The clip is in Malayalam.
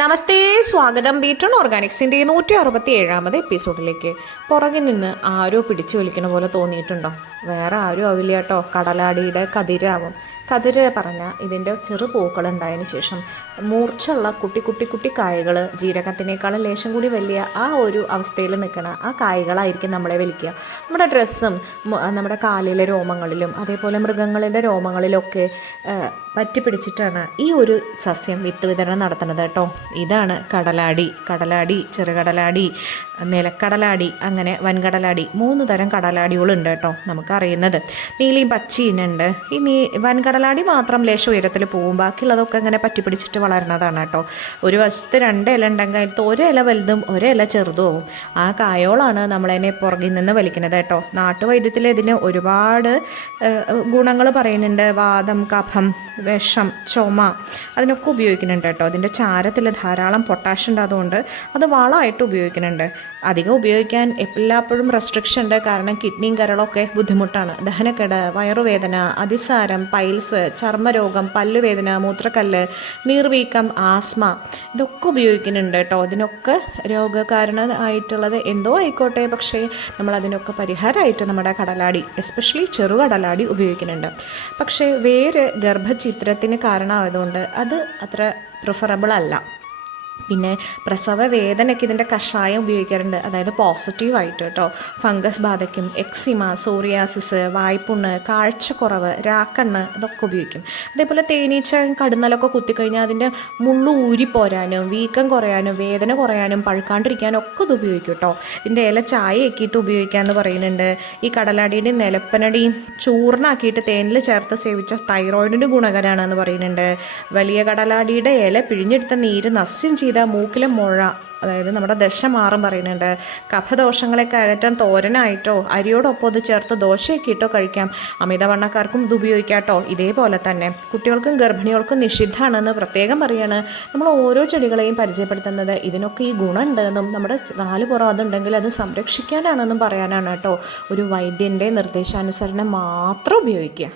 നമസ്തേ, സ്വാഗതം. ബീട്രൺ ഓർഗാനിക്സിൻ്റെ 167ാമത് എപ്പിസോഡിലേക്ക്. പുറകിൽ നിന്ന് ആരോ പിടിച്ചു വലിക്കണ പോലെ തോന്നിയിട്ടുണ്ടോ? വേറെ ആരും ആവില്ല കേട്ടോ, കടലാടിയുടെ കതിരാവും. കതിര് പറഞ്ഞാൽ ഇതിൻ്റെ ചെറു പൂക്കളുണ്ടായതിന് ശേഷം മൂർച്ചുള്ള കുട്ടി കുട്ടി കുട്ടി കായകൾ, ജീരകത്തിനേക്കാളും ലേശം കൂടി വലിയ ആ ഒരു അവസ്ഥയിൽ നിൽക്കുന്ന ആ കായകളായിരിക്കും നമ്മളെ വലിക്കുക. നമ്മുടെ ഡ്രസ്സും നമ്മുടെ കാലിലെ രോമങ്ങളിലും അതേപോലെ മൃഗങ്ങളുടെ രോമങ്ങളിലൊക്കെ പറ്റി പിടിച്ചിട്ടാണ് ഈ ഒരു സസ്യം വിത്ത് വിതരണം നടത്തുന്നത് കേട്ടോ. ഇതാണ് കടലാടി, ചെറുകടലാടി, നിലക്കടലാടി, അങ്ങനെ വൻകടലാടി. 3 തരം കടലാടികളുണ്ട് കേട്ടോ നമുക്കറിയുന്നത്. നീലയും പച്ചയുണ്ട്. ഈ വൻകടലാടി മാത്രം ലേശം ഉയരത്തിൽ പോവും, ബാക്കിയുള്ളതൊക്കെ അങ്ങനെ പറ്റിപ്പിടിച്ചിട്ട് വളരണതാണ് കേട്ടോ. ഒരു വശത്ത് 2 ഇല ഉണ്ടെങ്കിൽ അതിൽ ഒരു ഇല വലുതും ഒരു ഇല ചെറുതും. ആ കായോളാണ് നമ്മളതിനെ പുറകിൽ നിന്ന് വലിക്കുന്നത് കേട്ടോ. നാട്ടുവൈദ്യത്തിൽ ഇതിന് ഒരുപാട് ഗുണങ്ങൾ പറയുന്നുണ്ട്. വാദം, കഫം, വിഷം, ചുമ, അതിനൊക്കെ ഉപയോഗിക്കുന്നുണ്ട് കേട്ടോ. അതിൻ്റെ ചാരത്തിൽ ധാരാളം പൊട്ടാഷ്യം ഉണ്ട്, അതുകൊണ്ട് അത് വളമായിട്ട് ഉപയോഗിക്കുന്നുണ്ട്. അധികം ഉപയോഗിക്കാൻ എല്ലാപ്പോഴും റെസ്ട്രിക്ഷൻ ഉണ്ട്, കാരണം കിഡ്നിയും കരളൊക്കെ ബുദ്ധിമുട്ടാണ്. ദഹനക്കേട്, വയറുവേദന, അതിസാരം, പൈൽസ്, ചർമ്മരോഗം, പല്ലുവേദന, മൂത്രക്കല്ല്, നീർവീക്കം, ആസ്മ, ഇതൊക്കെ ഉപയോഗിക്കുന്നുണ്ട് കേട്ടോ. ഇതിനൊക്കെ രോഗകാരണമായിട്ടുള്ളത് എന്തോ ആയിക്കോട്ടെ, പക്ഷേ നമ്മളതിനൊക്കെ പരിഹാരമായിട്ട് നമ്മുടെ കടലാടി, എസ്പെഷ്യലി ചെറുകടലാടി ഉപയോഗിക്കുന്നുണ്ട്. പക്ഷേ വേര് ഗർഭചിത്രത്തിന് കാരണമായതുകൊണ്ട് അത് അത്ര പ്രിഫറബിൾ അല്ല. പിന്നെ പ്രസവ വേദനയ്ക്ക് ഇതിൻ്റെ കഷായം ഉപയോഗിക്കാറുണ്ട്, അതായത് പോസിറ്റീവായിട്ട് കേട്ടോ. ഫംഗസ് ബാധയ്ക്കും, എക്സിമ, സോറിയാസിസ്, വായ്പുണ്ണ്, കാഴ്ചക്കുറവ്, രാക്കണ്ണ്, അതൊക്കെ ഉപയോഗിക്കും. അതേപോലെ തേനീച്ച കടുന്നലൊക്കെ കുത്തിക്കഴിഞ്ഞാൽ അതിൻ്റെ മുള്ളു ഊരിപ്പോരാനും, വീക്കം കുറയാനും, വേദന കുറയാനും, പഴുക്കാണ്ടിരിക്കാനും ഒക്കെ ഇത് ഉപയോഗിക്കും കേട്ടോ. ഇതിൻ്റെ ഇല ചായയാക്കിയിട്ട് ഉപയോഗിക്കാമെന്ന് പറയുന്നുണ്ട്. ഈ കടലാടിയുടെയും നിലപ്പനടിയും ചൂർണ്ണാക്കിയിട്ട് തേനിൽ ചേർത്ത് സേവിച്ച തൈറോയിഡിൻ്റെ ഗുണകരമാണെന്ന് പറയുന്നുണ്ട്. വലിയ കടലാടിയുടെ ഇല പിഴിഞ്ഞെടുത്ത നീര് നസ്യം ചെയ്ത മൂക്കിലെ മുഴ, അതായത് നമ്മുടെ ദശ മാറും പറയുന്നുണ്ട്. കഫദോഷങ്ങളൊക്കെ അകറ്റാൻ തോരനായിട്ടോ അരിയോടൊപ്പം ഇത് ചേർത്ത് ദോശയൊക്കെ ഇട്ടോ കഴിക്കാം. അമിതവണ്ണക്കാർക്കും ഇത് ഉപയോഗിക്കാം കേട്ടോ. ഇതേപോലെ തന്നെ കുട്ടികൾക്കും ഗർഭിണികൾക്കും നിഷിദ്ധമാണെന്ന് പ്രത്യേകം പറയാണ്. നമ്മൾ ഓരോ ചെടികളെയും പരിചയപ്പെടുത്തുന്നത് ഇതിനൊക്കെ ഈ ഗുണമുണ്ടെന്നും നമ്മുടെ 4 പുറം അതുണ്ടെങ്കിൽ അത് സംരക്ഷിക്കാനാണെന്നും പറയാനാണ് കേട്ടോ. ഒരു വൈദ്യൻ്റെ നിർദ്ദേശാനുസരണം മാത്രം ഉപയോഗിക്കുക.